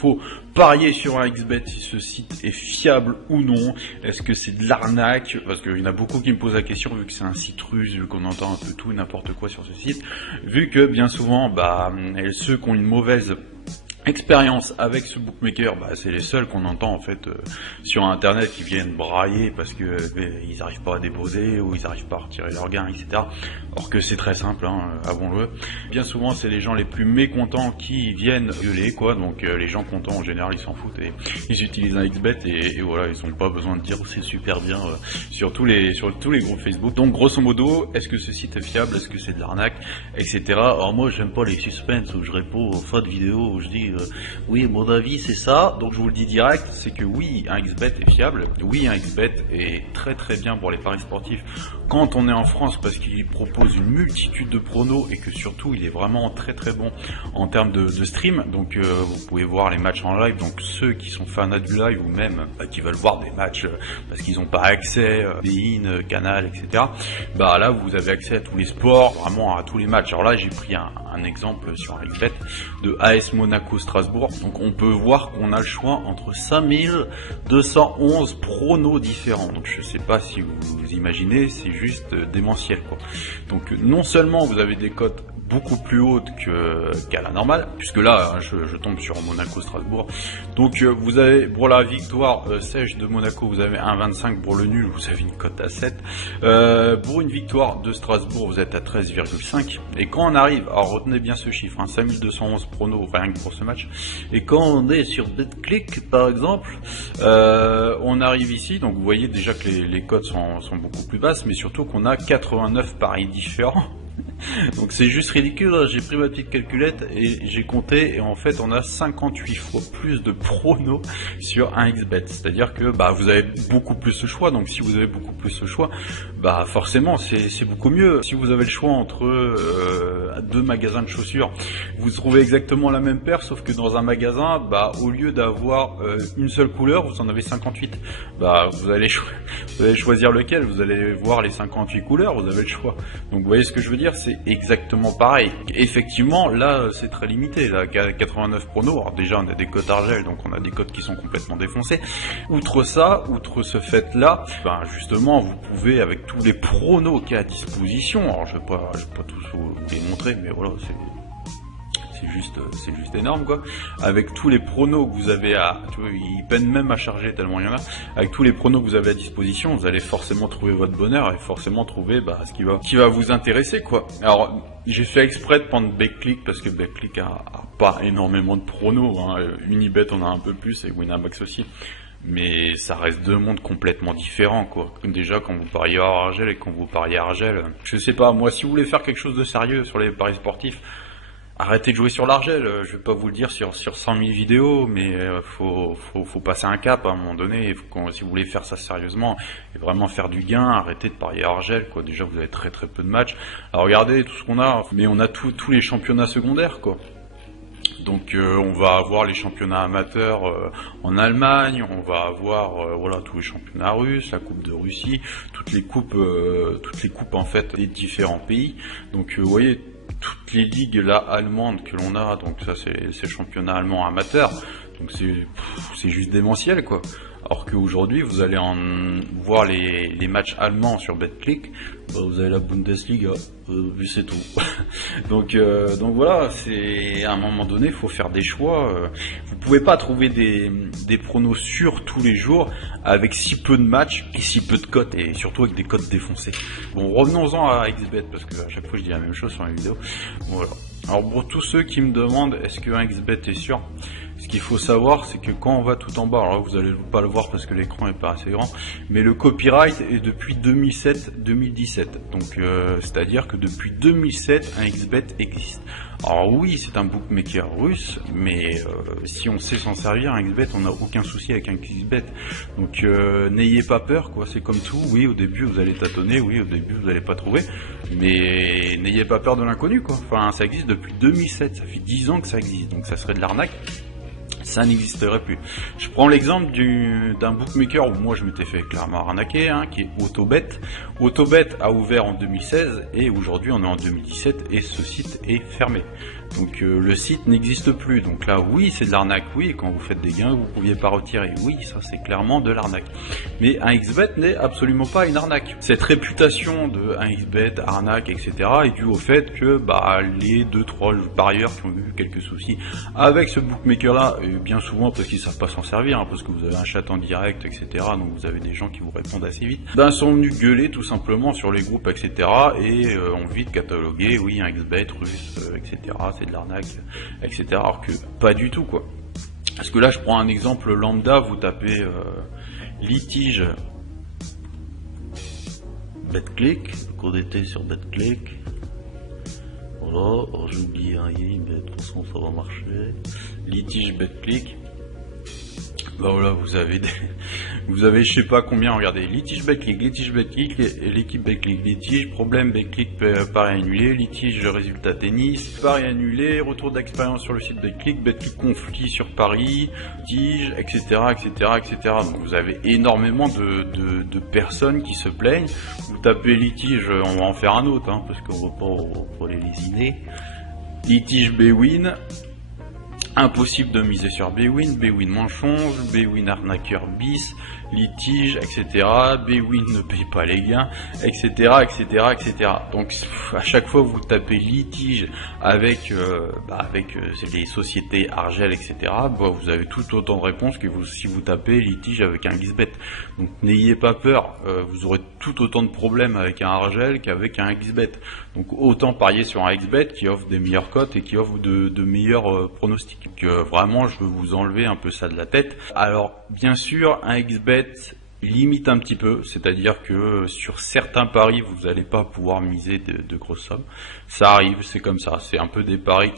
faut parier sur un XBet si ce site est fiable ou non. Est-ce que c'est de l'arnaque? Parce qu'il y en a beaucoup qui me posent la question, vu que c'est un site russe, vu qu'on entend un peu tout et n'importe quoi sur ce site, vu que bien souvent, ceux qui ont une mauvaise expérience avec ce bookmaker, c'est les seuls qu'on entend en fait sur internet qui viennent brailler parce que ils n'arrivent pas à déposer ou ils n'arrivent pas à retirer leurs gains, etc. Or que c'est très simple, avouons-le. Bien souvent c'est les gens les plus mécontents qui viennent gueuler, quoi. Donc les gens contents en général ils s'en foutent et ils utilisent un XBet et voilà, ils n'ont pas besoin de dire c'est super bien sur tous les groupes Facebook. Donc grosso modo, est-ce que ce site est fiable, est-ce que c'est de l'arnaque, etc. Alors moi j'aime pas les suspens où je réponds aux fins de vidéo où je dis oui, mon avis c'est ça, donc je vous le dis direct, c'est que oui, un XBet est fiable, oui, un XBet est très très bien pour les paris sportifs quand on est en France parce qu'il propose une multitude de pronos et que surtout il est vraiment très très bon en termes de stream, donc vous pouvez voir les matchs en live, donc ceux qui sont fans du live ou même qui veulent voir des matchs parce qu'ils n'ont pas accès, Bein, Canal, etc. Là vous avez accès à tous les sports, vraiment à tous les matchs. Alors là j'ai pris un exemple sur un XBet de AS Monaco Strasbourg. Donc on peut voir qu'on a le choix entre 5211 pronos différents. Donc je sais pas si vous imaginez, c'est juste démentiel, quoi. Donc non seulement vous avez des cotes beaucoup plus haute qu'à la normale, puisque là je tombe sur Monaco Strasbourg. Donc vous avez pour la victoire sèche de Monaco, vous avez 1,25, pour le nul vous avez une cote à 7, pour une victoire de Strasbourg vous êtes à 13,5, et quand on arrive, alors retenez bien ce chiffre, 5211 pronos rien que pour ce match, et quand on est sur BetClick par exemple, on arrive ici, donc vous voyez déjà que les cotes sont beaucoup plus basses, mais surtout qu'on a 89 paris différents. Donc c'est juste ridicule, hein. J'ai pris ma petite calculette et j'ai compté, et en fait on a 58 fois plus de pronos sur un XBet, c'est-à-dire que vous avez beaucoup plus de choix. Donc si vous avez beaucoup plus de choix, forcément c'est beaucoup mieux. Si vous avez le choix entre deux magasins de chaussures, vous trouvez exactement la même paire, sauf que dans un magasin, au lieu d'avoir une seule couleur, vous en avez 58. Vous allez choisir lequel, vous allez voir les 58 couleurs, vous avez le choix. Donc vous voyez ce que je veux dire, c'est exactement pareil. Effectivement, là, c'est très limité. Là, 89 pronos. Alors déjà, on a des cotes Argel, donc on a des cotes qui sont complètement défoncées. Outre ça, outre ce fait-là, justement, vous pouvez, avec tous les pronos qu'il y a à disposition, alors je vais pas tous vous les montrer, mais voilà, c'est juste énorme, quoi. Avec tous les pronos que vous avez ils peinent même à charger tellement il y en a. Avec tous les pronos que vous avez à disposition, vous allez forcément trouver votre bonheur et forcément trouver ce qui va vous intéresser, quoi. Alors j'ai fait exprès de prendre BetClick parce que BetClick a pas énormément de pronos, Unibet on a un peu plus et Winamax aussi. Mais ça reste deux mondes complètement différents, quoi. Déjà quand vous pariez à Argel et quand vous pariez à Argel, je sais pas, moi si vous voulez faire quelque chose de sérieux sur les paris sportifs, arrêtez de jouer sur l'Argel. Je vais pas vous le dire sur 100 000 vidéos, mais faut passer un cap à un moment donné. Si vous voulez faire ça sérieusement et vraiment faire du gain, arrêtez de parier à Argel, quoi. Déjà vous avez très très peu de matchs. Alors regardez tout ce qu'on a, mais on a tous les championnats secondaires, quoi. Donc on va avoir les championnats amateurs en Allemagne, on va avoir tous les championnats russes, la coupe de Russie, toutes les coupes en fait des différents pays. Donc vous voyez, toutes les ligues là allemandes que l'on a, donc ça c'est le championnat allemand amateur, donc c'est juste démentiel, quoi. Alors qu'aujourd'hui vous allez voir les matchs allemands sur BetClick, vous avez la Bundesliga, c'est tout. donc voilà, c'est à un moment donné il faut faire des choix. Vous pouvez pas trouver des pronos sûrs tous les jours avec si peu de matchs et si peu de cotes, et surtout avec des cotes défoncées. Bon, revenons-en à XBet parce que à chaque fois je dis la même chose sur les vidéos. Voilà. Alors pour tous ceux qui me demandent est-ce qu'un XBet est sûr, ce qu'il faut savoir c'est que quand on va tout en bas, alors là vous allez pas le voir parce que l'écran est pas assez grand, mais le copyright est depuis 2007-2017, donc c'est-à-dire que depuis 2007 un XBet existe. Alors oui, c'est un bookmaker russe, mais si on sait s'en servir, un XBet, on n'a aucun souci avec un XBet. Donc n'ayez pas peur, quoi. C'est comme tout. Oui, au début vous allez tâtonner, oui, au début vous n'allez pas trouver, mais n'ayez pas peur de l'inconnu, quoi. Enfin, ça existe depuis 2007, ça fait 10 ans que ça existe, donc ça serait de l'arnaque. Ça n'existerait plus. Je prends l'exemple d'un bookmaker où moi je m'étais fait clairement arnaquer, qui est Autobet. Autobet a ouvert en 2016 et aujourd'hui on est en 2017 et ce site est fermé. Donc le site n'existe plus. Donc là, oui, c'est de l'arnaque. Oui, quand vous faites des gains, vous ne pouviez pas retirer. Oui, ça c'est clairement de l'arnaque. Mais 1xBet n'est absolument pas une arnaque. Cette réputation de 1xBet, arnaque, etc. est due au fait que les 2-3 parieurs qui ont eu quelques soucis avec ce bookmaker-là, et bien souvent parce qu'ils savent pas s'en servir, hein, parce que vous avez un chat en direct, etc. Donc vous avez des gens qui vous répondent assez vite, sont venus gueuler tout simplement sur les groupes, etc. et ont vite catalogué, oui, 1xBet, russe, etc. c'est de l'arnaque, etc. Alors que pas du tout, quoi. Parce que là, je prends un exemple lambda, vous tapez litige BetClick, qu'on était sur BetClick. Voilà, alors j'ai oublié un i, mais de toute façon ça va marcher. Litige BetClick. Voilà, vous avez je sais pas combien, regardez, litige BetClick, l'équipe BetClick, litige, problème BetClick, pari annulé, litige, résultat tennis, pari annulé, retour d'expérience sur le site BetClick, BetClick conflit sur pari, litige, etc., etc., etc. Donc vous avez énormément de personnes qui se plaignent. Vous tapez litige, on va en faire un autre, hein, parce qu'on va pas les lésiner. Litige Bwin. Impossible de miser sur Bwin, Bwin mensonge, Bwin arnaqueur bis, litige, etc. Bwin ne paye pas les gains, etc., etc., etc. Donc à chaque fois vous tapez litige avec les sociétés Argel, etc. Vous avez tout autant de réponses que si vous tapez litige avec un 1xBet. Donc n'ayez pas peur, vous aurez tout autant de problèmes avec un Argel qu'avec un 1xBet. Donc autant parier sur un 1xBet qui offre des meilleures cotes et qui offre de meilleurs pronostics. Donc vraiment, je veux vous enlever un peu ça de la tête. Alors bien sûr, un 1xBet limite un petit peu, c'est-à-dire que sur certains paris, vous n'allez pas pouvoir miser de grosses sommes. Ça arrive, c'est comme ça. C'est un peu des paris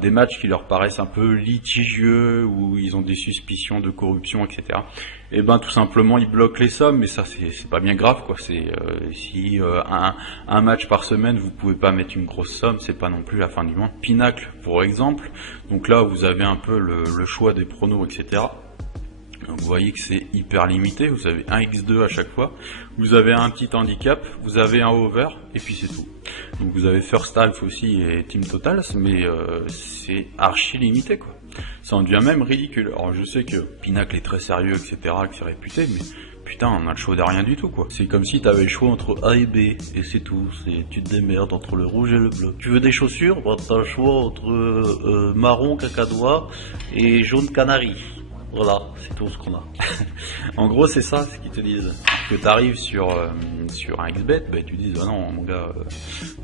des matchs qui leur paraissent un peu litigieux, où ils ont des suspicions de corruption, etc. Et tout simplement, ils bloquent les sommes, mais ça, c'est pas bien grave, quoi. Si un match par semaine, vous pouvez pas mettre une grosse somme, c'est pas non plus la fin du monde. Pinacle, pour exemple. Donc là, vous avez un peu le choix des pronos, etc. Donc vous voyez que c'est hyper limité, vous avez un x2 à chaque fois, vous avez un petit handicap, vous avez un over, et puis c'est tout. Donc vous avez First Half aussi et Team Totals, mais c'est archi limité, quoi. Ça en devient même ridicule. Alors je sais que Pinacle est très sérieux, etc., que c'est réputé, mais putain, on a le choix de rien du tout, quoi. C'est comme si t'avais le choix entre A et B, et c'est tout. Tu te démerdes entre le rouge et le bleu. Tu veux des chaussures? T'as le choix entre marron cacadois et jaune canari. Voilà, c'est tout ce qu'on a. En gros, c'est ça, ce qu'ils te disent. Que tu arrives sur un xBet, tu dis, ah non, mon gars,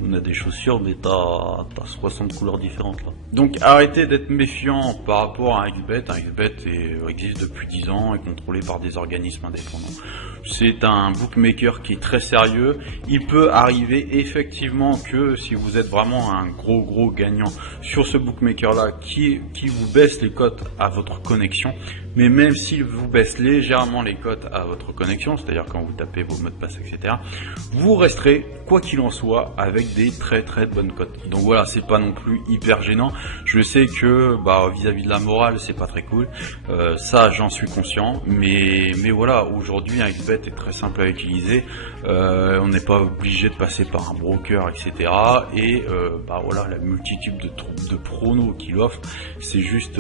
on a des chaussures, mais t'as 60 couleurs différentes, là. Donc, arrêtez d'être méfiant par rapport à un xBet. Un xBet existe depuis 10 ans, est contrôlé par des organismes indépendants. C'est un bookmaker qui est très sérieux. Il peut arriver effectivement que si vous êtes vraiment un gros gagnant sur ce bookmaker-là, qui vous baisse les cotes à votre connexion, mais même s'il vous baisse légèrement les cotes à votre connexion, c'est-à-dire quand vous tapez vos mots de passe, etc., vous resterez, quoi qu'il en soit, avec des très bonnes cotes. Donc voilà, c'est pas non plus hyper gênant. Je sais que vis-à-vis de la morale, c'est pas très cool. Ça, j'en suis conscient. Mais voilà, aujourd'hui, un xBet est très simple à utiliser. On n'est pas obligé de passer par un broker, etc. Et voilà, la multitude de pronos qu'il offre, c'est juste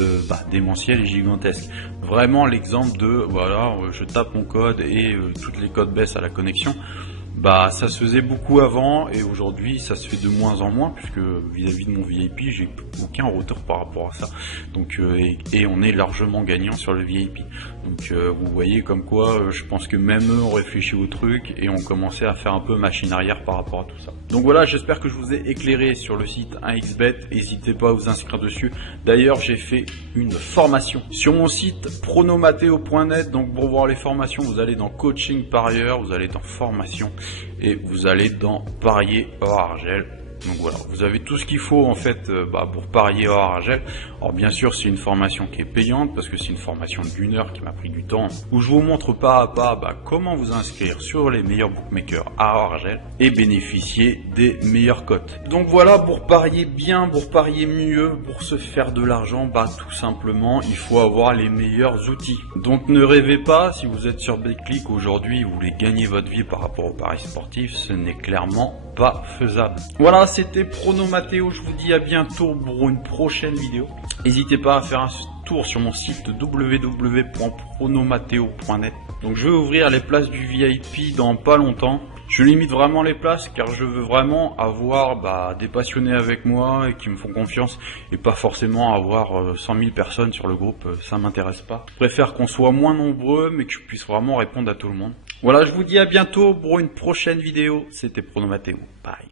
démentiel et gigantesque. Vraiment l'exemple de voilà, je tape mon code et toutes les codes baissent à la connexion. Ça se faisait beaucoup avant et aujourd'hui ça se fait de moins en moins puisque vis-à-vis de mon VIP j'ai aucun retour par rapport à ça. Donc et on est largement gagnant sur le VIP. Donc vous voyez comme quoi je pense que même eux ont réfléchi au truc et ont commencé à faire un peu machine arrière par rapport à tout ça. Donc voilà, j'espère que je vous ai éclairé sur le site 1xBet. N'hésitez pas à vous inscrire dessus. D'ailleurs j'ai fait une formation sur mon site pronomateo.net. Donc pour voir les formations, vous allez dans coaching parieur, vous allez dans formation et vous allez dans parier hors argel. Donc voilà, vous avez tout ce qu'il faut en fait pour parier hors argel. Alors bien sûr c'est une formation qui est payante parce que c'est une formation d'1 heure qui m'a pris du temps où je vous montre pas à pas comment vous inscrire sur les meilleurs bookmakers à hors argel et bénéficier des meilleures cotes. Donc voilà, pour parier bien, pour parier mieux, pour se faire de l'argent, tout simplement il faut avoir les meilleurs outils. Donc ne rêvez pas, si vous êtes sur BetClick aujourd'hui, vous voulez gagner votre vie par rapport aux paris sportifs, ce n'est clairement pas faisable. Voilà, c'était Prono Matteo, je vous dis à bientôt pour une prochaine vidéo. N'hésitez pas à faire un tour sur mon site www.pronomateo.net. Donc je vais ouvrir les places du VIP dans pas longtemps. Je limite vraiment les places car je veux vraiment avoir des passionnés avec moi et qui me font confiance et pas forcément avoir 100 000 personnes sur le groupe, ça m'intéresse pas. Je préfère qu'on soit moins nombreux mais que je puisse vraiment répondre à tout le monde. Voilà, je vous dis à bientôt pour une prochaine vidéo. C'était Prono Matteo. Bye.